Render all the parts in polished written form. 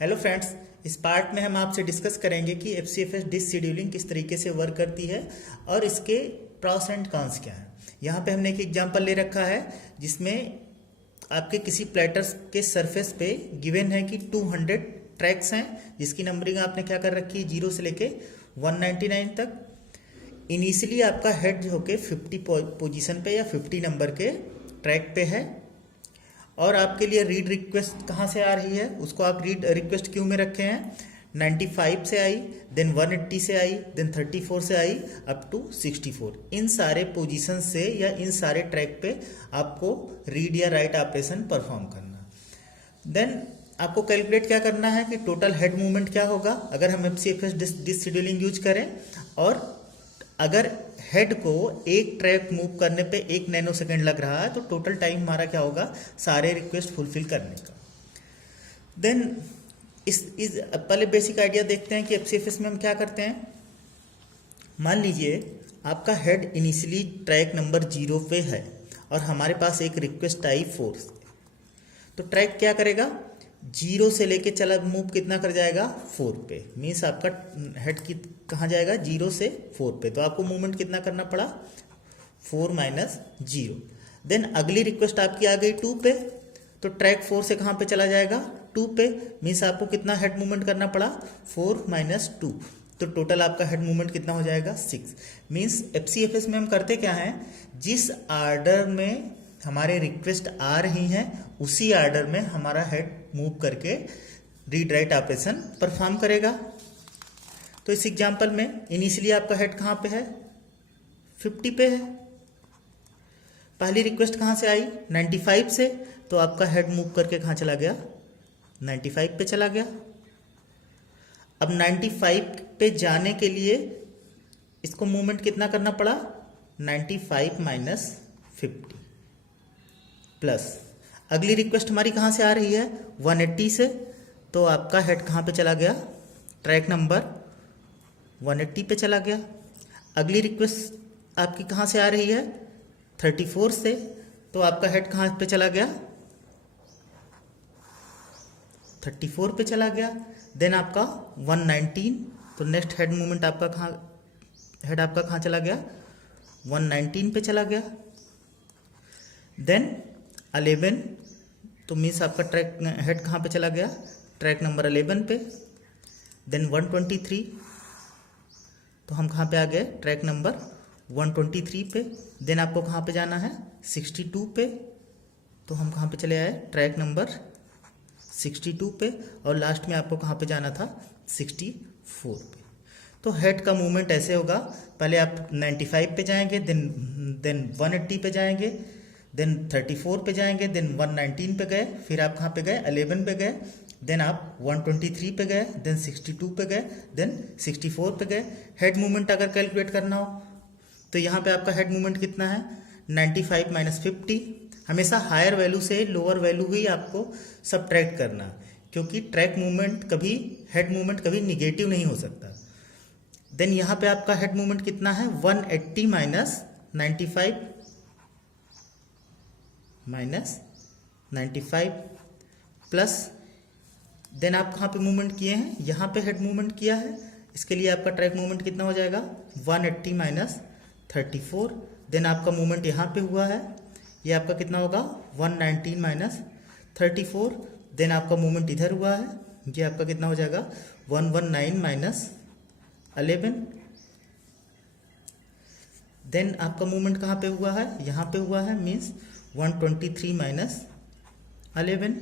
Hello friends, इस part में हम आपसे डिस्कस करेंगे कि एफसीएफएस डिस्क शेड्यूलिंग किस तरीके से वर्क करती है और इसके प्रॉस एंड कॉन्स क्या हैं। यहाँ पे हमने एक एग्जांपल ले रखा है जिसमें आपके किसी प्लेटर्स के सरफेस पे गिवन है कि 200 ट्रैक्स हैं जिसकी नंबरिंग आपने क्या कर रखी है 0 से लेके 199 तक। इनिशियली आपका हेड जो के 50 पोजीशन पे या 50 नंबर के ट्रैक पे है और आपके लिए रीड रिक्वेस्ट कहाँ से आ रही है, उसको आप रीड रिक्वेस्ट क्यू में रखे हैं। 95 से आई, देन 180 से आई, देन 34 से आई अप टू 64। इन सारे पोजीशन से या इन सारे ट्रैक पे आपको रीड या राइट ऑपरेशन परफॉर्म करना। देन आपको कैलकुलेट क्या करना है कि टोटल हेड मूवमेंट क्या होगा अगर हम एफसीएफएस डिस्क शेड्यूलिंग यूज करें, और अगर हेड को एक ट्रैक मूव करने पे 1 नैनो सेकेंड लग रहा है तो टोटल टाइम हमारा क्या होगा सारे रिक्वेस्ट फुलफिल करने का। देन इस पहले बेसिक आइडिया देखते हैं कि एफसीएफएस में हम क्या करते हैं। मान लीजिए आपका हेड इनिशियली ट्रैक नंबर 0 पे है और हमारे पास एक रिक्वेस्ट आई 4 से, तो ट्रैक क्या करेगा 0 से लेके चला मूव कितना कर जाएगा 4 पे। मीन्स आपका हेड की कहाँ जाएगा 0 से 4 पे, तो आपको मूवमेंट कितना करना पड़ा 4 माइनस 0। देन अगली रिक्वेस्ट आपकी आ गई 2 पे, तो ट्रैक 4 से कहाँ पे चला जाएगा 2 पे। मीन्स आपको कितना हेड मूवमेंट करना पड़ा 4 माइनस 2, तो टोटल आपका हेड मूवमेंट कितना हो जाएगा 6। मीन्स एफसीएफएस में हम करते क्या हैं, जिस आर्डर में हमारे रिक्वेस्ट आ रही हैं उसी आर्डर में हमारा हेड मूव करके रीड राइट ऑपरेशन परफॉर्म करेगा। तो इस एग्जांपल में इनिशियली आपका हेड कहाँ पे है 50 पे है, पहली रिक्वेस्ट कहाँ से आई 95 से, तो आपका हेड मूव करके कहाँ चला गया 95 पे चला गया। अब 95 पे जाने के लिए इसको मूवमेंट कितना करना पड़ा 95 माइनस 50 प्लस अगली रिक्वेस्ट हमारी कहाँ से आ रही है 180 से, तो आपका हेड कहाँ पे चला गया ट्रैक नंबर 180 पे चला गया। अगली रिक्वेस्ट आपकी कहाँ से आ रही है 34 से, तो आपका हेड कहाँ पे चला गया 34 पे चला गया। देन आपका 119, तो नेक्स्ट हेड मूवमेंट आपका कहाँ चला गया 119 पे चला गया। देन 11, तो मीन्स आपका ट्रैक हेड कहाँ पे चला गया ट्रैक नंबर 11 पे। देन 123, तो हम कहाँ पे आ गए ट्रैक नंबर 123 पे। देन आपको कहाँ पे जाना है 62 पे, तो हम कहाँ पे चले आए ट्रैक नंबर 62 पे, और लास्ट में आपको कहाँ पे जाना था 64 पे। तो हेड का मूवमेंट ऐसे होगा, पहले आप 95 पे जाएंगे, देन 180 पे जाएंगे, देन 34 पे जाएंगे, देन 119 पे गए, फिर आप कहाँ पे गए 11 पे गए, देन आप 123 पे गए, देन 62 पे गए, देन 64 पे गए। हेड मूवमेंट अगर कैलकुलेट करना हो तो यहाँ पे आपका हेड मूवमेंट कितना है 95 माइनस 50। हमेशा हायर वैल्यू से लोअर वैल्यू ही आपको सबट्रैक्ट करना, क्योंकि ट्रैक मूवमेंट कभी हेड मूवमेंट कभी निगेटिव नहीं हो सकता। देन यहाँ पे आपका हेड मूवमेंट कितना है 180 माइनस 95 प्लस, देन आप कहाँ पे मूवमेंट किए हैं यहाँ पे हेड मूवमेंट किया है, इसके लिए आपका ट्रैक मूवमेंट कितना हो जाएगा 180 माइनस 34। देन आपका मूवमेंट यहाँ पे हुआ है, ये आपका कितना होगा 119 माइनस 34। देन आपका मूवमेंट इधर हुआ है, ये आपका कितना हो जाएगा 119 माइनस 11। देन आपका मूवमेंट कहाँ पे हुआ है यहाँ पे हुआ है, मीन्स 123 माइनस 11।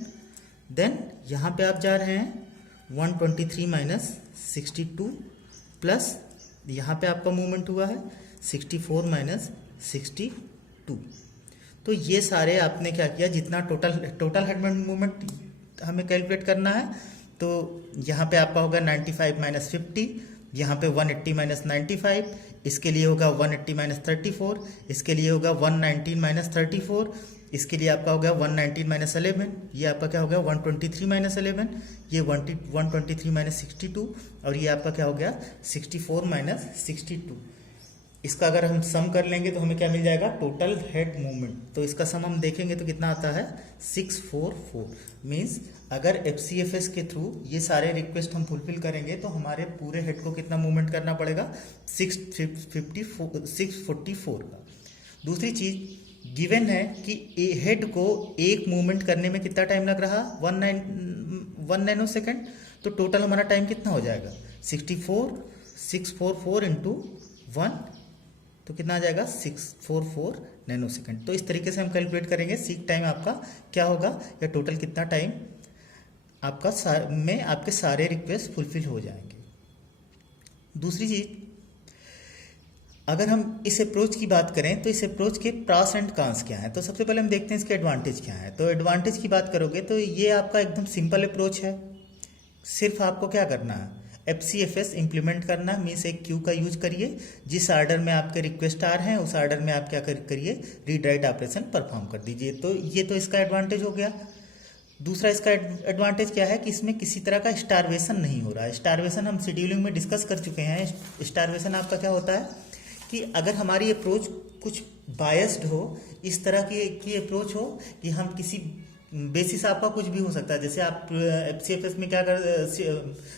देन यहाँ पे आप जा रहे हैं 123 माइनस 62 प्लस यहाँ पे आपका मूवमेंट हुआ है 64 माइनस 62। तो ये सारे आपने क्या किया, जितना टोटल हेड मूवमेंट हमें कैलकुलेट करना है, तो यहाँ पे आपका होगा 95 माइनस 50, यहाँ पे 180 माइनस 95, इसके लिए होगा 180 माइनस 34, इसके लिए होगा 119 माइनस 34, इसके लिए आपका हो गया 119 माइनस 11, ये आपका क्या हो गया 123 माइनस 11, ये 123 माइनस 62, और ये आपका क्या हो गया 64 माइनस 62। इसका अगर हम सम कर लेंगे तो हमें क्या मिल जाएगा, टोटल हेड मूवमेंट। तो इसका सम हम देखेंगे तो कितना आता है, 644। मीन्स अगर FCFS के थ्रू ये सारे रिक्वेस्ट हम फुलफिल करेंगे तो हमारे पूरे हेड को कितना मूवमेंट करना पड़ेगा, 644 का। दूसरी चीज गिवन है कि हेड को एक मूवमेंट करने में कितना टाइम लग रहा, 1 नैनो सेकेंड। तो टोटल हमारा टाइम कितना हो जाएगा, 644 इंटू 1, तो कितना आ जाएगा, 644 नैनो सेकेंड। तो इस तरीके से हम कैलकुलेट करेंगे सीक टाइम आपका क्या होगा, या टोटल कितना टाइम आपका में आपके सारे रिक्वेस्ट फुलफिल हो जाएंगे। दूसरी चीज, अगर हम इस अप्रोच की बात करें तो इस अप्रोच के प्रॉस एंड कॉन्स क्या है। तो सबसे पहले हम देखते हैं इसके एडवांटेज क्या है। तो एडवांटेज की बात करोगे तो ये आपका एकदम सिंपल अप्रोच है। सिर्फ आपको क्या करना है, FCFS इम्प्लीमेंट करना, मीन्स एक क्यू का यूज करिए, जिस ऑर्डर में आपके रिक्वेस्ट आ रहे हैं उस ऑर्डर में आप क्या करिए, रीड राइट ऑपरेशन परफॉर्म कर दीजिए। तो ये तो इसका एडवांटेज हो गया। दूसरा इसका एडवांटेज क्या है कि इसमें किसी तरह का स्टारवेशन नहीं हो रहा है। स्टारवेशन हम शेड्यूलिंग में डिस्कस कर चुके हैं। स्टारवेशन आपका क्या होता है कि अगर हमारी अप्रोच कुछ बायस्ड हो, इस तरह की अप्रोच हो कि हम किसी बेसिस आपका कुछ भी हो सकता है। जैसे आप FCFS में क्या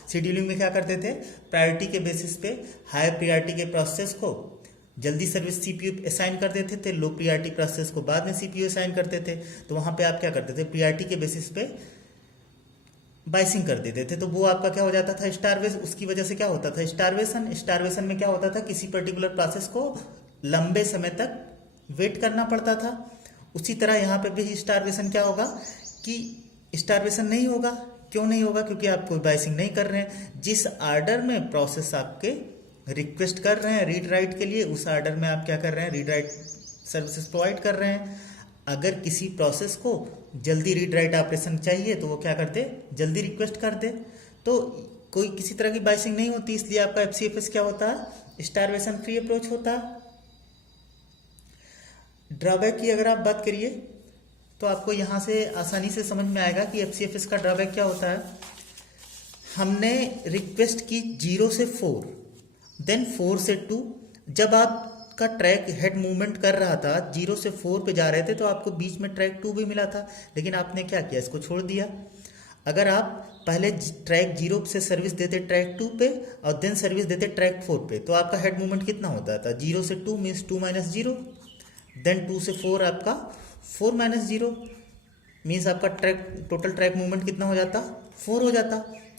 शेड्यूलिंग में क्या करते थे, प्रायोरिटी के बेसिस पे हाई प्रायोरिटी के प्रोसेस को जल्दी सर्विस CPU असाइन कर देते थे, लो प्रायोरिटी प्रोसेस को बाद में CPU असाइन करते थे। तो वहां पे आप क्या करते थे, प्रायोरिटी के बेसिस पे बाइसिंग कर देते थे। तो वो आपका क्या हो जाता था, स्टारवेशन। उसकी वजह से क्या होता था, स्टारवेशन में क्या होता था, किसी पर्टिकुलर प्रोसेस को लंबे समय तक वेट करना पड़ता था। उसी तरह यहाँ पे भी स्टारवेशन क्या होगा कि स्टारवेशन नहीं होगा। क्यों नहीं होगा, क्योंकि आप कोई बाइसिंग नहीं कर रहे हैं। जिस आर्डर में प्रोसेस आपके रिक्वेस्ट कर रहे हैं रीड राइट के लिए, उस आर्डर में आप क्या कर रहे हैं, रीड राइट सर्विसेज प्रोवाइड कर रहे हैं। अगर किसी प्रोसेस को जल्दी रीड राइट ऑपरेशन चाहिए तो वो क्या करते, जल्दी रिक्वेस्ट कर दे। तो कोई किसी तरह की बाइसिंग नहीं होती, इसलिए आपका FCFS क्या होता है, स्टारवेशन फ्री अप्रोच होता है। ड्रॉबैक की अगर आप बात करिए तो आपको यहाँ से आसानी से समझ में आएगा कि FCFS का ड्रॉबैक क्या होता है। हमने रिक्वेस्ट की 0 से 4, देन 4 से 2। जब आपका ट्रैक हेड मूवमेंट कर रहा था 0 से 4 पे जा रहे थे तो आपको बीच में ट्रैक 2 भी मिला था, लेकिन आपने क्या किया, इसको छोड़ दिया। अगर आप पहले ट्रैक 0 से सर्विस देते ट्रैक 2 पे और देन सर्विस देते ट्रैक 4 पे, तो आपका हेड मूवमेंट कितना होता था, 0 से 2 मीन्स 2 - 0, देन 2 से 4 आपका 4 - 0 मीन्स आपका टोटल ट्रैक मूवमेंट कितना हो जाता, 4 हो जाता।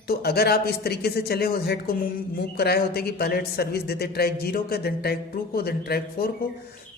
तो अगर आप इस तरीके से चले हो, हेड को मूव कराए होते कि पहले सर्विस देते ट्रैक 0 के, देन ट्रैक 2 को, देन ट्रैक 4 को,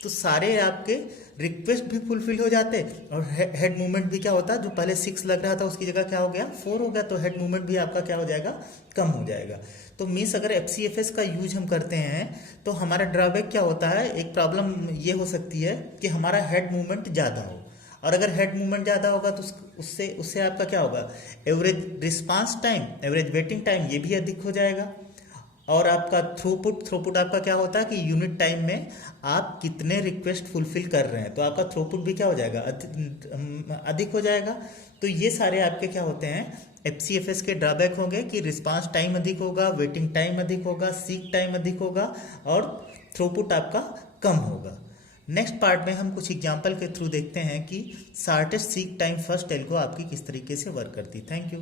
तो सारे आपके रिक्वेस्ट भी फुलफिल हो जाते और हेड मूवमेंट भी क्या होता, जो पहले 6 लग रहा था उसकी जगह क्या हो गया, 4 हो गया। तो हेड मूवमेंट भी आपका क्या हो जाएगा, कम हो जाएगा। तो मीन्स अगर FCFS का यूज हम करते हैं तो हमारा ड्रॉबैक क्या होता है, एक प्रॉब्लम ये हो सकती है कि हमारा हेड मूवमेंट ज़्यादा हो, और अगर हेड मूवमेंट ज़्यादा होगा तो उससे आपका क्या होगा, average response time, average waiting time ये भी अधिक हो जाएगा। और आपका थ्रूपुट आपका क्या होता है कि यूनिट टाइम में आप कितने रिक्वेस्ट फुलफिल कर रहे हैं, तो आपका थ्रूपुट भी क्या हो जाएगा, अधिक हो जाएगा। तो ये सारे आपके क्या होते हैं, FCFS के ड्रॉबैक होंगे कि रिस्पांस टाइम अधिक होगा, वेटिंग टाइम अधिक होगा, सीक टाइम अधिक होगा और थ्रूपुट आपका कम होगा। नेक्स्ट पार्ट में हम कुछ एग्जाम्पल के थ्रू देखते हैं कि shortest seek time first Telco आपकी किस तरीके से वर्क करती है। Thank you.